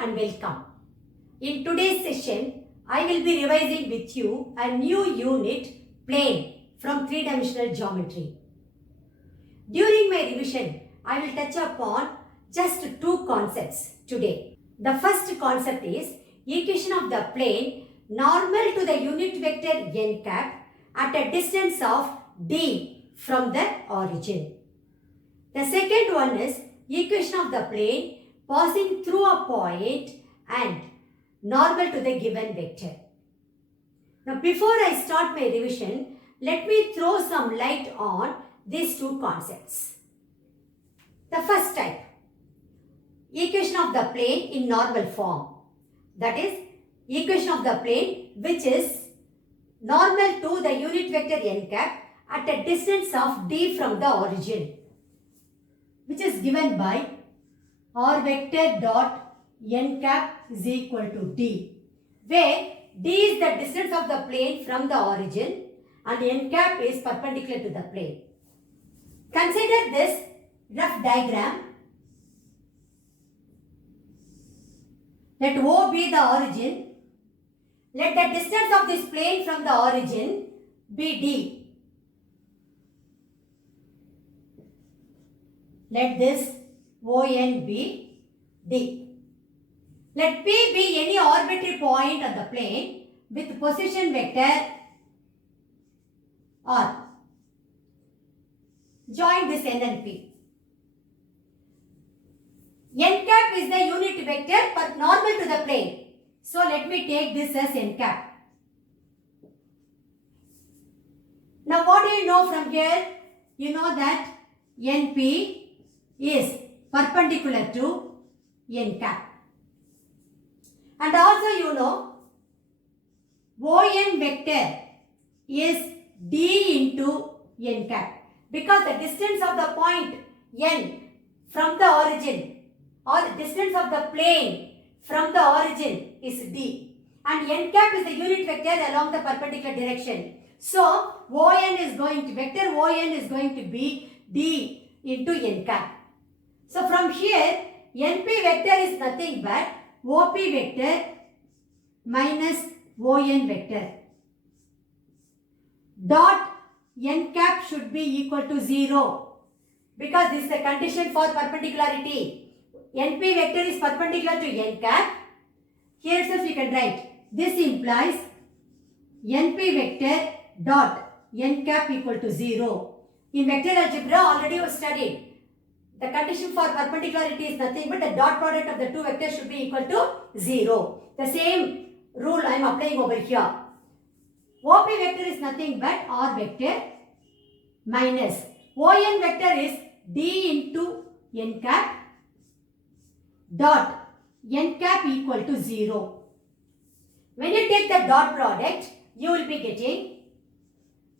and welcome. In today's session, I will be revising with you a new unit, plane, from three-dimensional geometry. During my revision, I will touch upon just two concepts today. The first concept is equation of the plane normal to the unit vector n cap at a distance of d from the origin. The second one is equation of the plane passing through a point and normal to the given vector. Now before I start my revision, let me throw some light on these two concepts. The first type, equation of the plane in normal form. That is, equation of the plane which is normal to the unit vector n cap at a distance of d from the origin, which is given by r vector dot n cap is equal to d, where d is the distance of the plane from the origin and n cap is perpendicular to the plane. Consider this rough diagram. Let O be the origin. Let the distance of this plane from the origin be d. Let this ON be d. Let P be any arbitrary point on the plane with position vector R. Join this N and P. N cap is the unit vector but normal to the plane. So let me take this as N cap. Now what do you know from here? You know that NP is perpendicular to n cap. And also you know ON vector is d into n cap, because the distance of the point n from the origin or the distance of the plane from the origin is d, and n cap is the unit vector along the perpendicular direction. So ON is going to, vector ON is going to be d into n cap. So from here, NP vector is nothing but OP vector minus ON vector. Dot n cap should be equal to 0, because this is the condition for perpendicularity. NP vector is perpendicular to n cap. Here itself you can write. This implies NP vector dot n cap equal to 0. In vector algebra already we studied. The condition for perpendicularity is nothing but the dot product of the two vectors should be equal to 0. The same rule I am applying over here. OP vector is nothing but R vector minus ON vector is d into n cap dot n cap equal to 0. When you take the dot product, you will be getting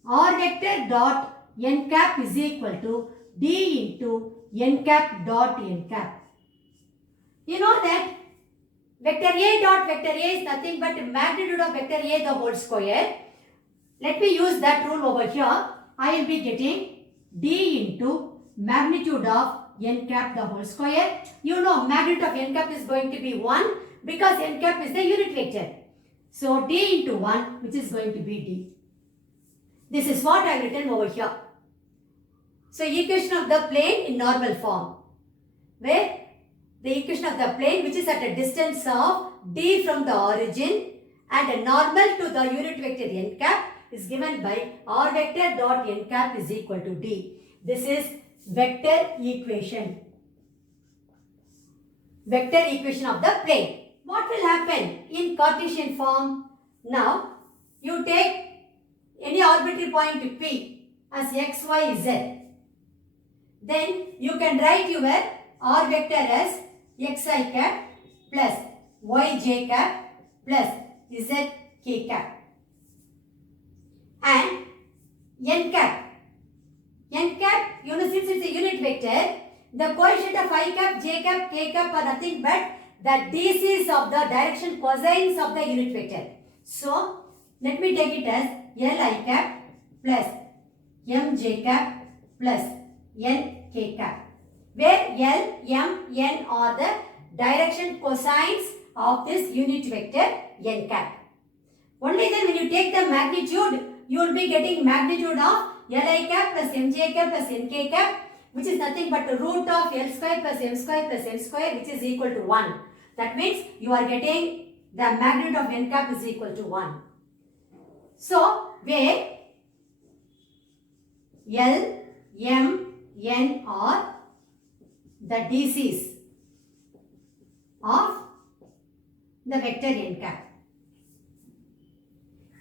R vector dot n cap is equal to d into n cap dot n cap. You know that vector A dot vector A is nothing but magnitude of vector A the whole square. Let me use that rule over here. I will be getting d into magnitude of n cap the whole square. You know magnitude of n cap is going to be 1 because n cap is the unit vector. So d into 1, which is going to be d. This is what I have written over here. So equation of the plane in normal form, where the equation of the plane which is at a distance of d from the origin and a normal to the unit vector n cap is given by r vector dot n cap is equal to d. This is vector equation. Vector equation of the plane. What will happen in Cartesian form? Now you take any arbitrary point P as x, y, z. Then you can write your r vector as xi cap plus yj cap plus zk cap. And n cap. N cap, you know, since it's a unit vector, the coefficient of I cap, j cap, k cap are nothing but the DCs of the direction cosines of the unit vector. So let me take it as li cap plus mj cap plus n k cap, where L, M, N are the direction cosines of this unit vector n cap. Only then when you take the magnitude, you will be getting magnitude of li cap plus mj cap plus nk cap, which is nothing but the root of L square plus M square plus N square, which is equal to 1. That means you are getting the magnitude of n cap is equal to 1. So, where L, M, N are the DCs of the vector n cap.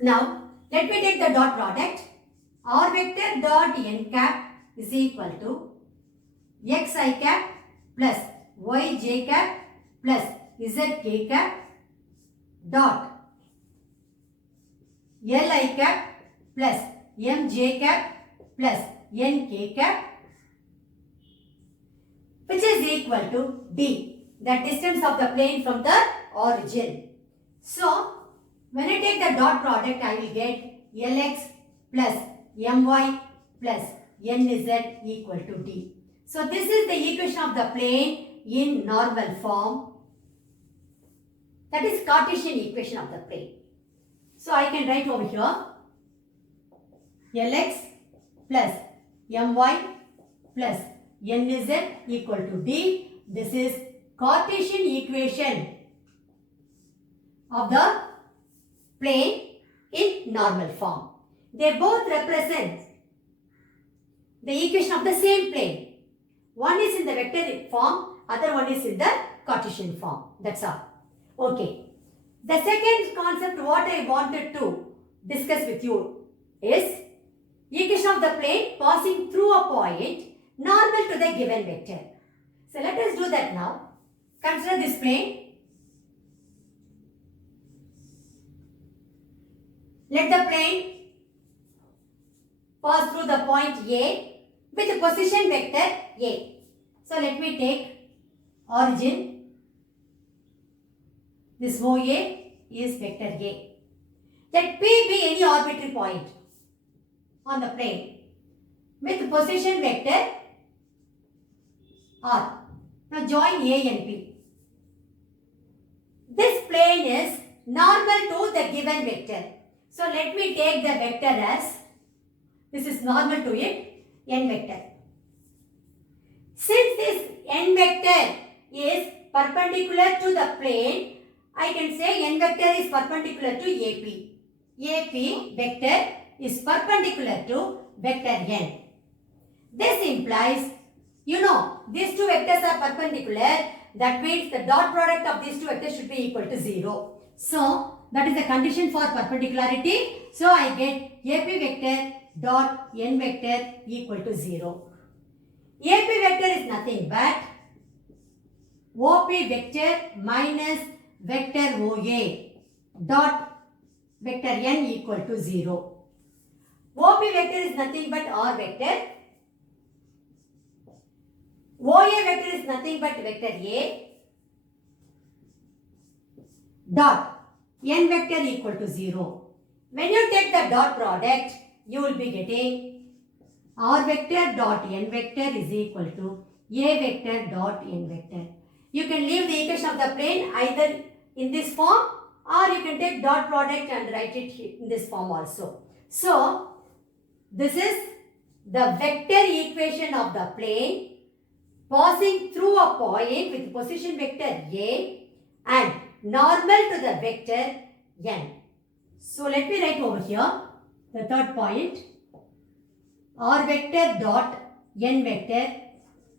Now, let me take the dot product. R vector dot n cap is equal to xi cap plus yj cap plus zk cap dot li cap plus mj cap plus nk cap, which is equal to d, the distance of the plane from the origin. So, when I take the dot product, I will get lx plus my plus nz equal to d. So, this is the equation of the plane in normal form. That is Cartesian equation of the plane. So, I can write over here lx plus my plus nz equal to d. This is Cartesian equation of the plane in normal form. They both represent the equation of the same plane. One is in the vector form, other one is in the Cartesian form. That's all. Okay. The second concept what I wanted to discuss with you is equation of the plane passing through a point normal to the given vector. So let us do that now. Consider this plane. Let the plane pass through the point A with the position vector A. So let me take origin. This OA is vector A. Let P be any arbitrary point on the plane with position vector R. Now join A and P. This plane is normal to the given vector. So let me take the vector as, this is normal to it, n vector. Since this n vector is perpendicular to the plane, I can say n vector is perpendicular to AP. AP vector is perpendicular to vector n. This implies, these two vectors are perpendicular. That means the dot product of these two vectors should be equal to 0. So, that is the condition for perpendicularity. So, I get AP vector dot n vector equal to 0. AP vector is nothing but OP vector minus vector OA dot vector n equal to 0. OP vector is nothing but R vector. OA vector is nothing but vector A dot n vector equal to 0. When you take the dot product, you will be getting R vector dot n vector is equal to A vector dot n vector. You can leave the equation of the plane either in this form or you can take dot product and write it in this form also. So, this is the vector equation of the plane passing through a point with position vector A and normal to the vector n. So, let me write over here the third point. R vector dot n vector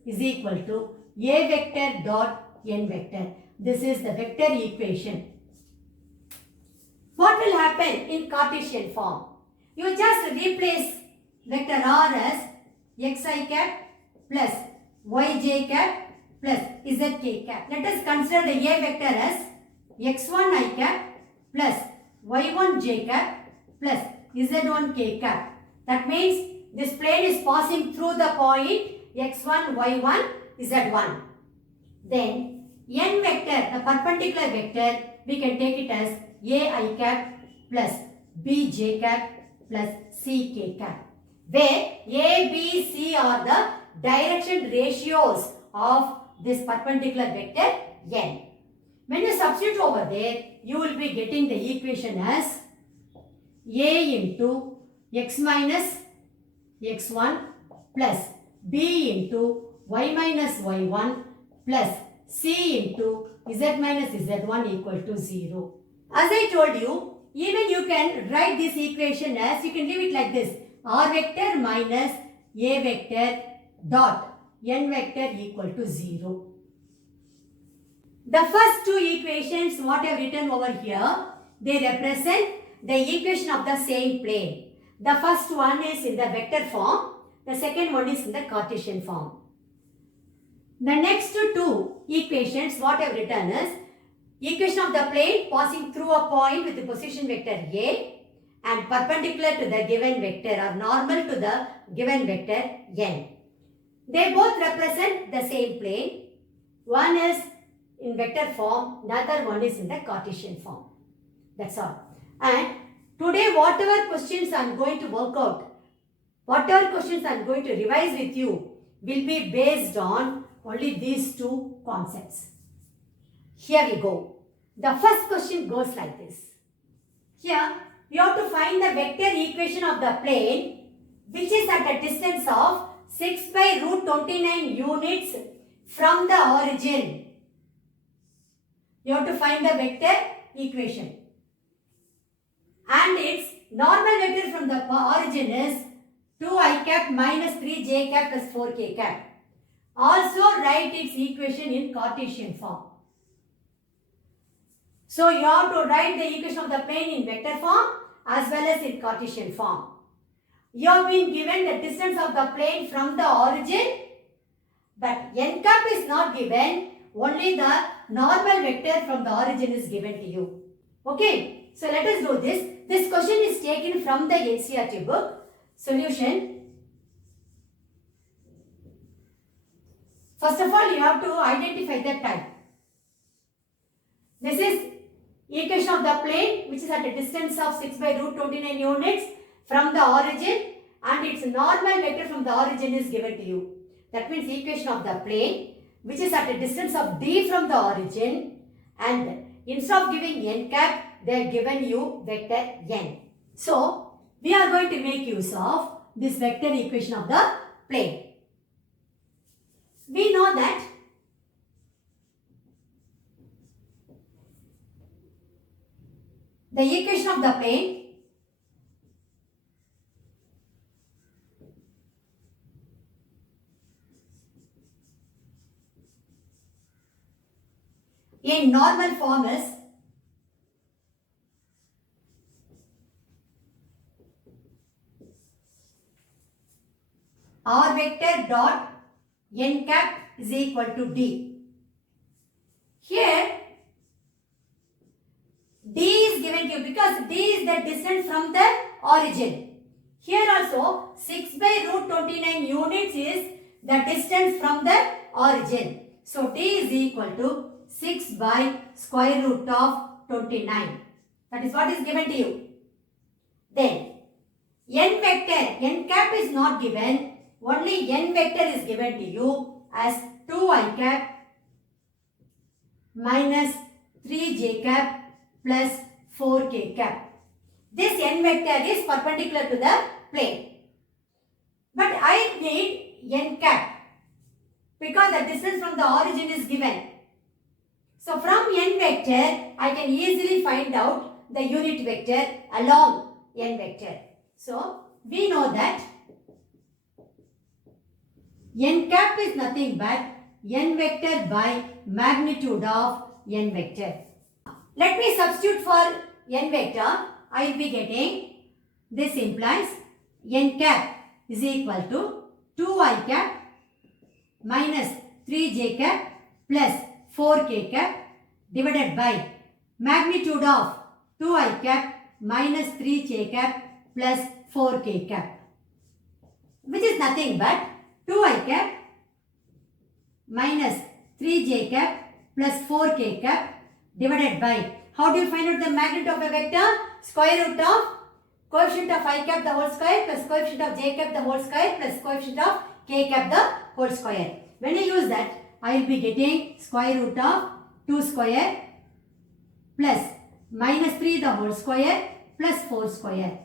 is equal to A vector dot n vector. This is the vector equation. What will happen in Cartesian form? You just replace vector R as xi cap plus yj cap plus zk cap. Let us consider the A vector as x1 I cap plus y1 j cap plus z1 k cap. That means this plane is passing through the point x1, y1, z1. Then n vector, the perpendicular vector, we can take it as a I cap plus b j cap plus c k cap, where a, b, c are the direction ratios of this perpendicular vector n. When you substitute over there, you will be getting the equation as a into x minus x1 plus b into y minus y1 plus c into z minus z1 equal to 0. As I told you, even you can write this equation as, you can leave it like this, r vector minus a vector dot n vector equal to 0. The first two equations what I have written over here, they represent the equation of the same plane. The first one is in the vector form, the second one is in the Cartesian form. The next two equations what I have written is equation of the plane passing through a point with the position vector A and perpendicular to the given vector or normal to the given vector n. They both represent the same plane. One is in vector form, the other one is in the Cartesian form. That's all. And today whatever questions I am going to work out, whatever questions I am going to revise with you will be based on only these two concepts. Here we go. The first question goes like this. Here we have to find the vector equation of the plane which is at a distance of 6 by root 29 units from the origin. You have to find the vector equation. And its normal vector from the origin is 2i cap minus 3j cap plus 4k cap. Also write its equation in Cartesian form. So you have to write the equation of the plane in vector form as well as in Cartesian form. You have been given the distance of the plane from the origin, but n cap is not given, only the normal vector from the origin is given to you. Okay, so let us do this. This question is taken from the NCERT book. Solution. First of all, you have to identify the type. This is equation of the plane which is at a distance of 6 by root 29 units from the origin and its normal vector from the origin is given to you. That means equation of the plane which is at a distance of d from the origin, and instead of giving n cap, they have given you vector n. So, we are going to make use of this vector equation of the plane. We know that the equation of the plane in normal form is r vector dot n cap is equal to d. Here d is given to you because d is the distance from the origin. Here also 6 by root 29 units is the distance from the origin. So d is equal to 6 by square root of 29. That is what is given to you. Then n vector, n cap is not given, only n vector is given to you as 2i cap minus 3j cap plus 4k cap. This n vector is perpendicular to the plane. But I need n cap because the distance from the origin is given. So from n vector, I can easily find out the unit vector along n vector. So we know that n cap is nothing but n vector by magnitude of n vector. Let me substitute for n vector. I will be getting, this implies n cap is equal to 2i cap minus 3j cap plus 4k cap divided by magnitude of 2i cap minus 3j cap plus 4k cap, which is nothing but 2i cap minus 3j cap plus 4k cap divided by, how do you find out the magnitude of a vector? Square root of coefficient of I cap the whole square plus coefficient of j cap the whole square plus coefficient of k cap the whole square. When I use that, I will be getting square root of 2 square plus minus 3 the whole square plus 4 square.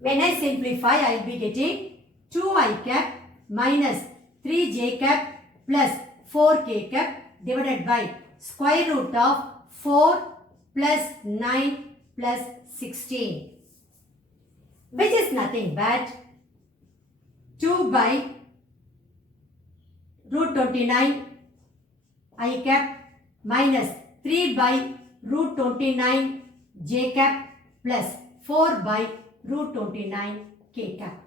When I simplify, I will be getting 2i cap minus 3j cap plus 4k cap divided by square root of 4 plus 9 plus 16, which is nothing but 2 by root 29 I cap minus 3 by root 29 j cap plus 4 by root 29 k cap.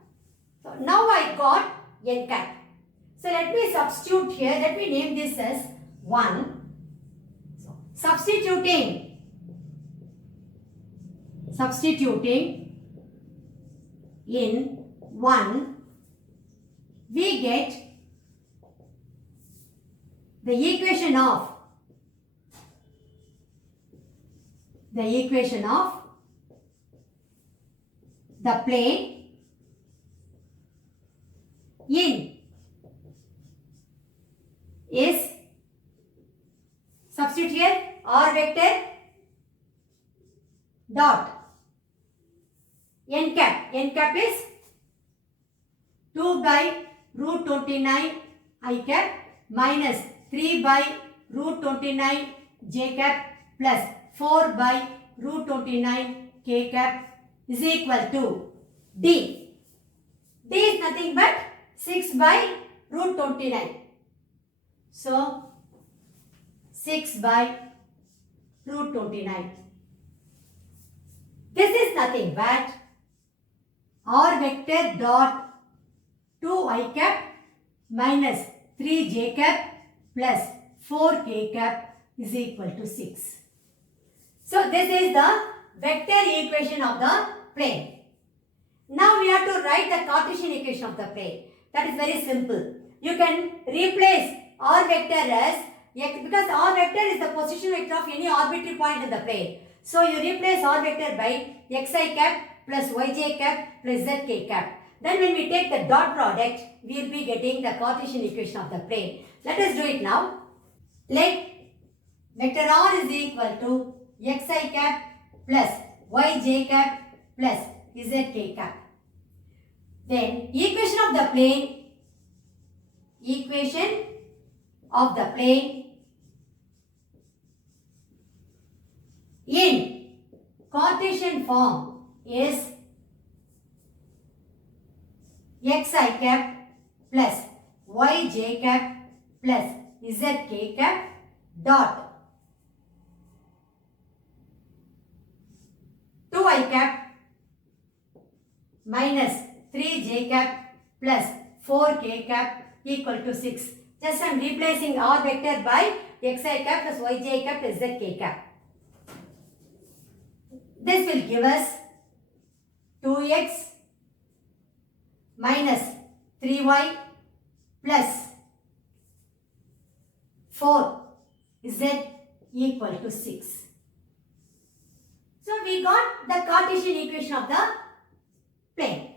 So now I got n cap. So let me substitute here. Let me name this as 1. So substituting in 1, we get the equation of the plane in is, substitute here, r vector dot n cap. N cap is 2 by root 29 I cap minus 3 by root 29 j cap plus 4 by root 29 k cap is equal to d. D is nothing but 6 by root 29. So 6 by root 29. This is nothing but r vector dot 2i cap minus 3j cap plus 4k cap is equal to 6. So this is the vector equation of the plane. Now we have to write the Cartesian equation of the plane. That is very simple. You can replace r vector as x, because r vector is the position vector of any arbitrary point in the plane. So you replace r vector by xi cap plus yj cap plus zk cap. Then when we take the dot product, we will be getting the Cartesian equation of the plane. Let us do it now. Let vector r is equal to xi cap plus yj cap plus zk cap. Then equation of the plane in Cartesian form is xi cap plus yj cap plus zk cap dot 2i cap minus 3j cap plus 4k cap equal to 6. Just I am replacing r vector by xi cap plus yj cap plus zk cap. This will give us 2x minus 3y plus 4z equal to 6. So we got the Cartesian equation of the plane.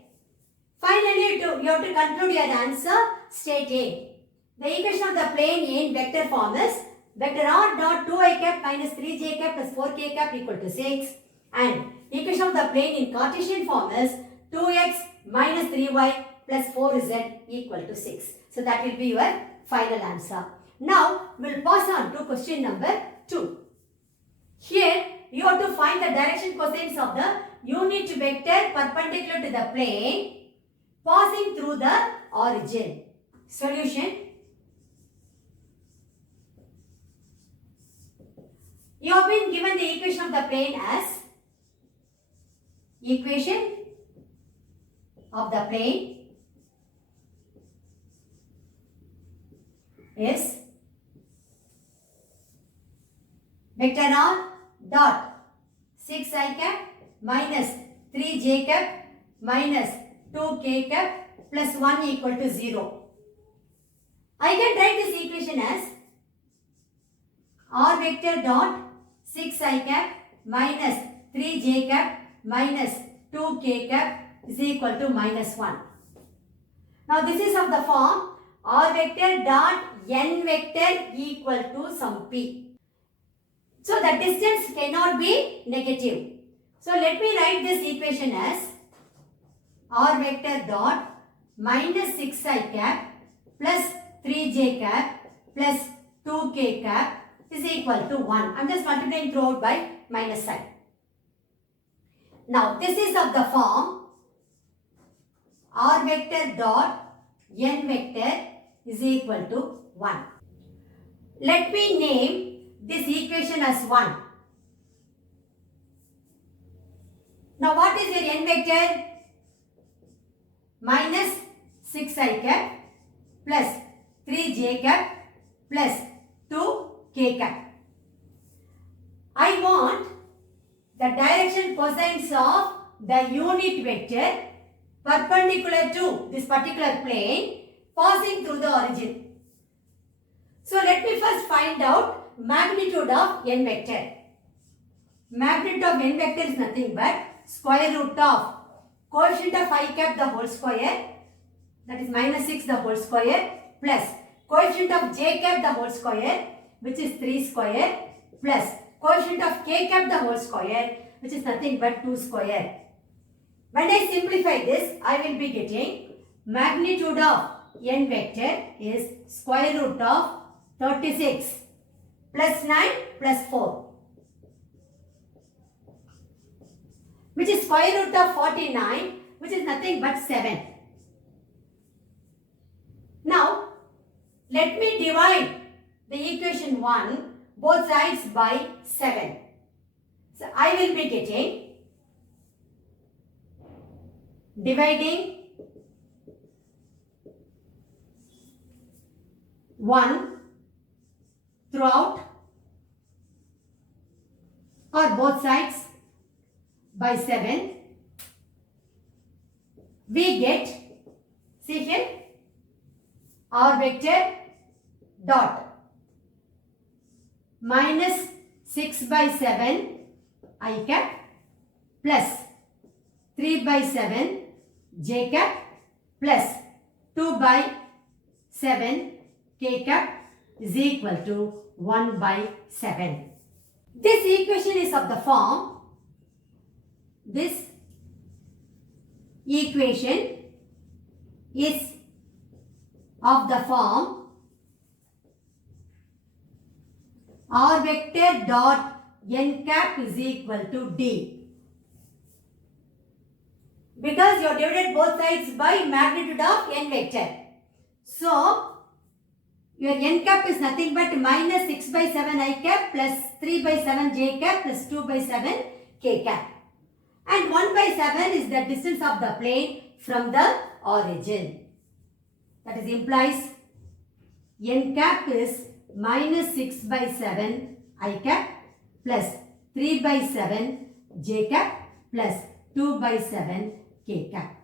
Finally, you have to conclude your answer stating the equation of the plane in vector form is vector r dot 2i cap minus 3j cap plus 4k cap equal to 6, and equation of the plane in Cartesian form is 2x minus 3y plus 4z equal to 6. So that will be your final answer. Now we will pass on to question number 2. Here you have to find the direction cosines of the unit vector perpendicular to the plane passing through the origin. Solution. You have been given the equation of the plane as equation of the plane is vector r dot 6i cap minus 3j cap minus 2k cap plus 1 equal to 0. I can write this equation as r vector dot 6i cap minus 3j cap minus 2k cap is equal to minus 1. Now this is of the form r vector dot n vector equal to some p. So the distance cannot be negative. So let me write this equation as r vector dot minus 6i cap plus 3j cap plus 2k cap is equal to 1. I am just multiplying throughout by minus sign. Now this is of the form r vector dot n vector is equal to 1. Let me name this equation as 1. Now what is your n vector? Minus 6i cap plus 3j cap plus 2k cap. I want the direction cosines of the unit vector perpendicular to this particular plane passing through the origin. So let me first find out magnitude of n vector. Magnitude of n vector is nothing but square root of coefficient of I cap the whole square, that is minus 6 the whole square, plus coefficient of j cap the whole square, which is 3 square, plus coefficient of k cap the whole square, which is nothing but 2 square. When I simplify this, I will be getting magnitude of n vector is square root of 36 plus 9 plus 4, which is square root of 49, which is nothing but 7. Now, let me divide the equation 1 both sides by 7. So, I will be getting dividing 1 throughout or both sides by 7, we get, see here, r vector dot minus 6 by 7 I cap plus 3 by 7 j cap plus 2 by 7 k cap is equal to 1 by 7. This equation is of the form, this equation is of the form r vector dot n cap is equal to d. Because you have divided both sides by magnitude of n vector. So, your n cap is nothing but minus 6 by 7 I cap plus 3 by 7 j cap plus 2 by 7 k cap. And 1 by 7 is the distance of the plane from the origin. That is implies n cap is minus 6 by 7 I cap plus 3 by 7 j cap plus 2 by 7 k cap.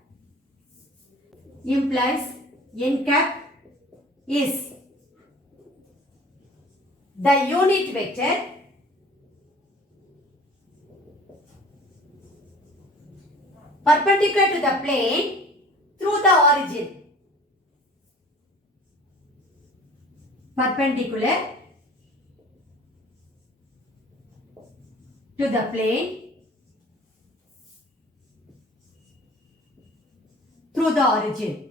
Implies n cap is the unit vector perpendicular to the plane through the origin. Perpendicular to the plane through the origin.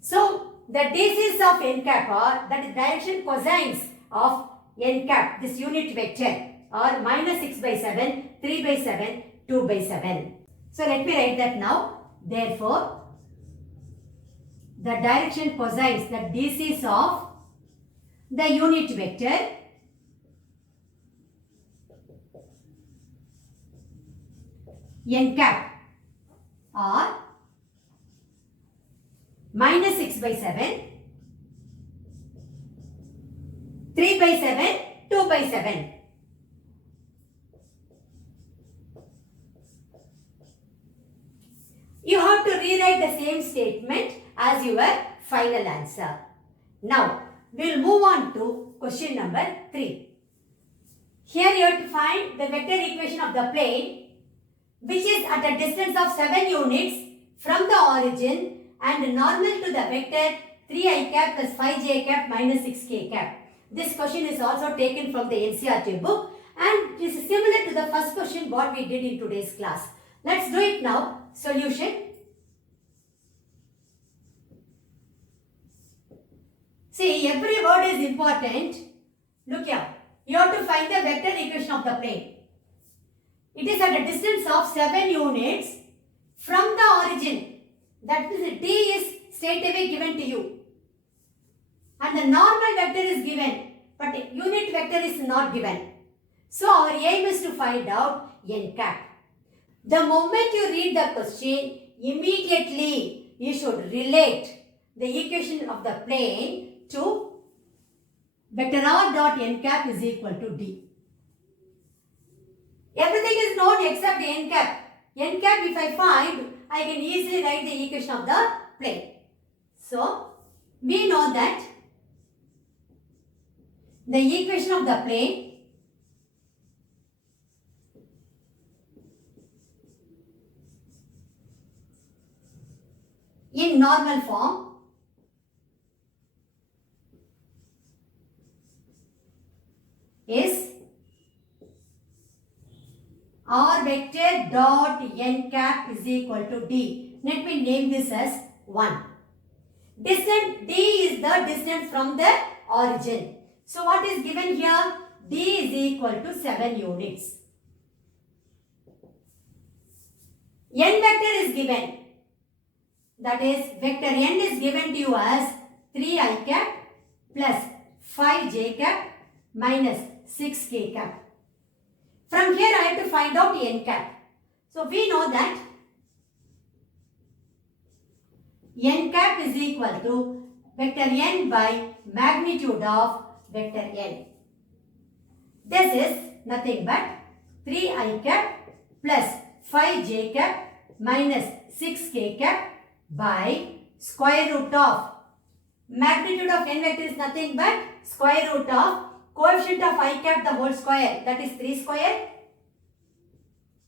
So, the DCs of n cap are, that is direction cosines of n cap, this unit vector, are minus 6 by 7, 3 by 7, 2 by 7. So, let me write that now. Therefore, the direction cosines, the DCs of the unit vector n cap are minus 6 by 7, 3 by 7, 2 by 7. You have to rewrite the same statement as your final answer. Now, we will move on to question number 3. Here you have to find the vector equation of the plane which is at a distance of 7 units from the origin and normal to the vector 3i cap plus 5j cap minus 6k cap. This question is also taken from the NCERT book and is similar to the first question what we did in today's class. Let's do it now. Solution. See, every word is important. Look here. You have to find the vector equation of the plane. It is at a distance of 7 units from the origin. That means D is straight away given to you. And the normal vector is given, but unit vector is not given. So our aim is to find out n cap. The moment you read the question, immediately you should relate the equation of the plane to vector r dot n cap is equal to D. Everything is known except n cap. N cap if I find, I can easily write the equation of the plane. So, we know that the equation of the plane in normal form is r vector dot n cap is equal to D. Let me name this as 1. Distance D is the distance from the origin. So what is given here? D is equal to 7 units. N vector is given. That is vector n is given to you as 3i cap plus 5j cap minus 6k cap. From here I have to find out n cap. So we know that n cap is equal to vector n by magnitude of vector n. This is nothing but 3i cap plus 5j cap minus 6k cap by square root of magnitude of n vector is nothing but square root of coefficient of I cap the whole square, that is 3 square,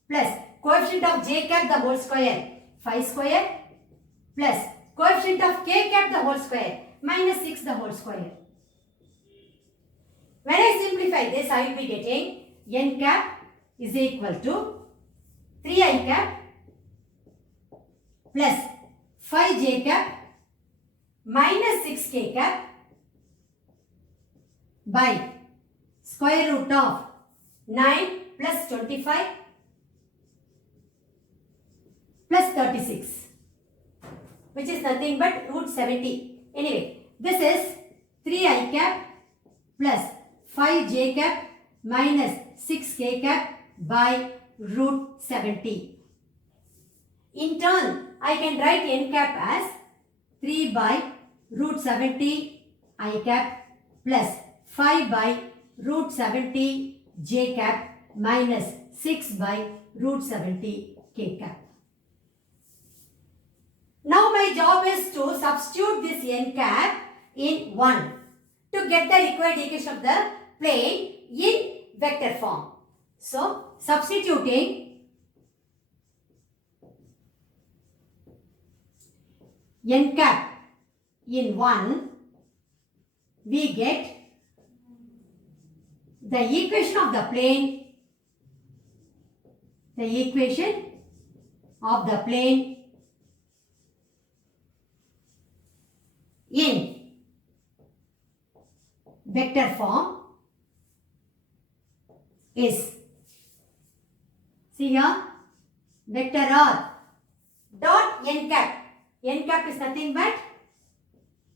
plus coefficient of j cap the whole square 5 square, plus coefficient of k cap the whole square minus 6 the whole square. When I simplify this, I will be getting n cap is equal to 3i cap plus 5j cap minus 6k cap by square root of 9 plus 25 plus 36, which is nothing but root 70. Anyway, this is 3i cap plus 5j cap minus 6k cap by root 70. In turn, I can write n cap as 3 by root 70 I cap plus 5 by root 70 j cap minus 6 by root 70 k cap. Now my job is to substitute this n cap in 1 to get the required equation of the plane in vector form. So substituting n cap in 1, we get the equation of the plane, in vector form is, see here, vector r dot n cap. N cap is nothing but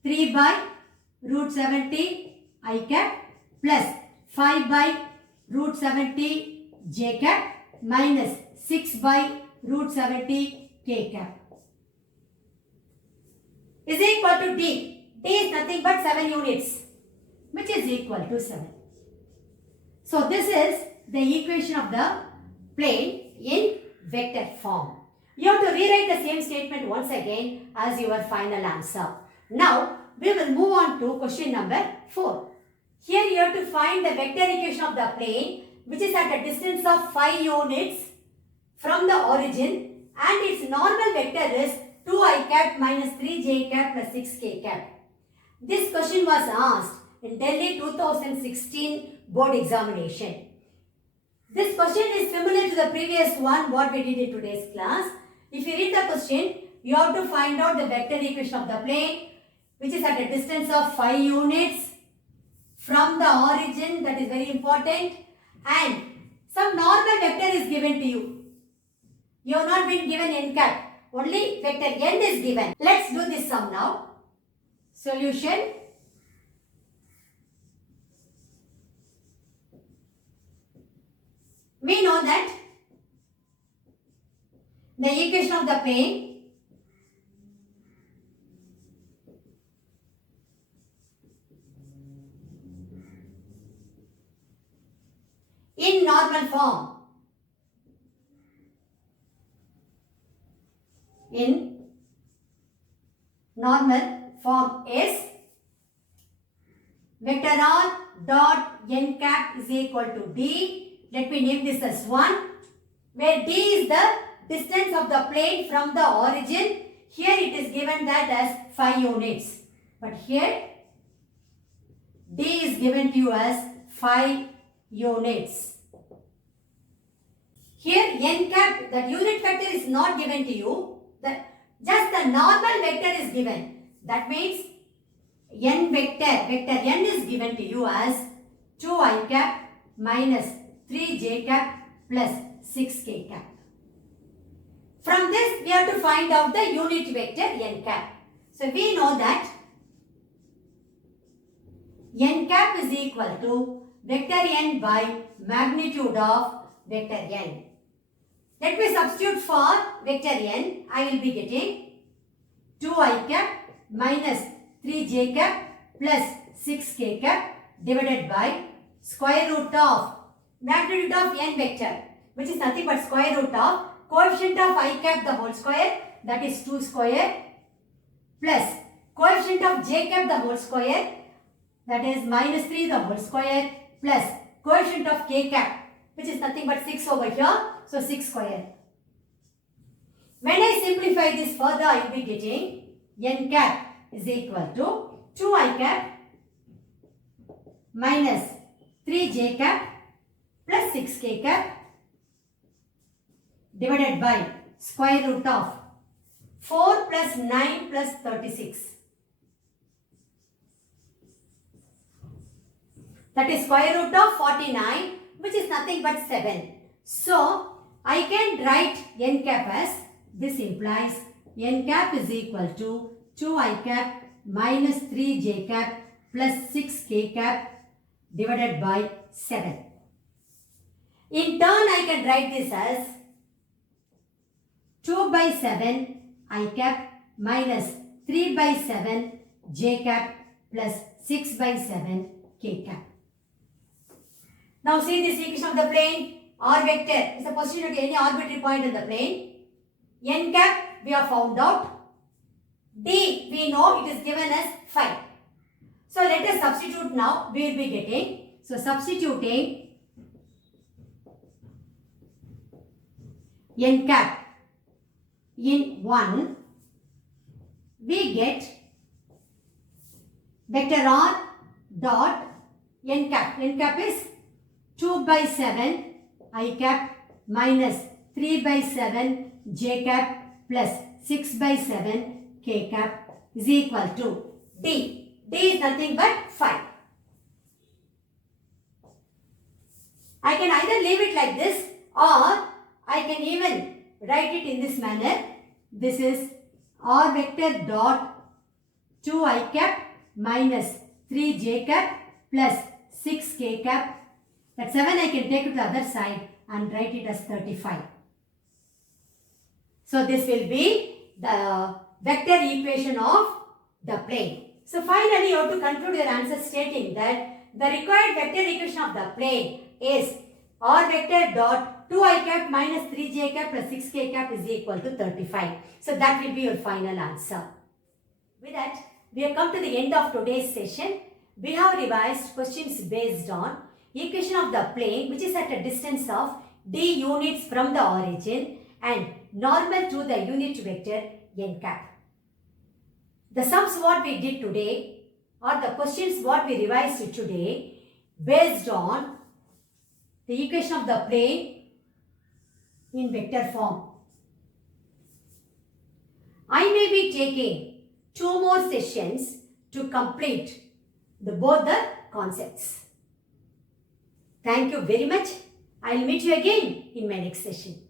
3 by root 70 I cap plus 5 by root 70 j cap minus 6 by root 70 k cap is equal to D. D is nothing but 7 units, which is equal to 7. So this is the equation of the plane in vector form. You have to rewrite the same statement once again as your final answer. Now, we will move on to question number 4. Here you have to find the vector equation of the plane which is at a distance of 5 units from the origin and its normal vector is 2i cap minus 3j cap plus 6k cap. This question was asked in Delhi 2016 board examination. This question is similar to the previous one what we did in today's class. If you read the question, you have to find out the vector equation of the plane which is at a distance of 5 units from the origin, that is very important, and some normal vector is given to you. You have not been given n cap, only vector n is given. Let's do this sum now. Solution. We know that the equation of the plane in normal form. In normal form is vector r dot n cap is equal to d. Let me name this as 1, where d is the distance of the plane from the origin. Here it is given that as 5 units. But here d is given to you as 5 units. Here n cap, that unit vector is not given to you. Just the normal vector is given. That means n vector n is given to you as 2i cap minus 3j cap plus 6k cap. From this we have to find out the unit vector n cap. So we know that n cap is equal to vector n by magnitude of vector n. Let me substitute for vector n. I will be getting 2i cap minus 3j cap plus 6k cap divided by square root of magnitude of n vector, which is nothing but square root of coefficient of I cap the whole square, that is 2 square, plus coefficient of j cap the whole square, that is minus 3 the whole square, plus coefficient of k cap, which is nothing but 6 over here, so 6 square. When I simplify this further, I will be getting n cap is equal to 2i cap minus 3j cap plus 6k cap divided by square root of 4 plus 9 plus 36. That is square root of 49, which is nothing but 7. So, I can write n cap as, this implies n cap is equal to 2i cap minus 3j cap plus 6k cap divided by 7. In turn, I can write this as 2 by 7 I cap minus 3 by 7 j cap plus 6 by 7 k cap. Now see this equation of the plane. R vector is a position at any arbitrary point in the plane. N cap we have found out. D we know it is given as 5. So let us substitute now. We will be getting. So substituting n cap in 1, we get vector r dot n cap. N cap is 2 by 7 I cap minus 3 by 7 j cap plus 6 by 7 k cap is equal to D. D is nothing but 5. I can either leave it like this or I can even write it in this manner. This is r vector dot 2i cap minus 3j cap plus 6k cap. That 7 I can take to the other side and write it as 35. So this will be the vector equation of the plane. So finally you have to conclude your answer stating that the required vector equation of the plane is r vector dot 2i cap minus 3j cap plus 6k cap is equal to 35. So that will be your final answer. With that, we have come to the end of today's session. We have revised questions based on equation of the plane which is at a distance of d units from the origin and normal to the unit vector n cap. The sums what we did today or the questions what we revised today based on the equation of the plane in vector form. I may be taking 2 more sessions to complete both the concepts. Thank you very much. I will meet you again in my next session.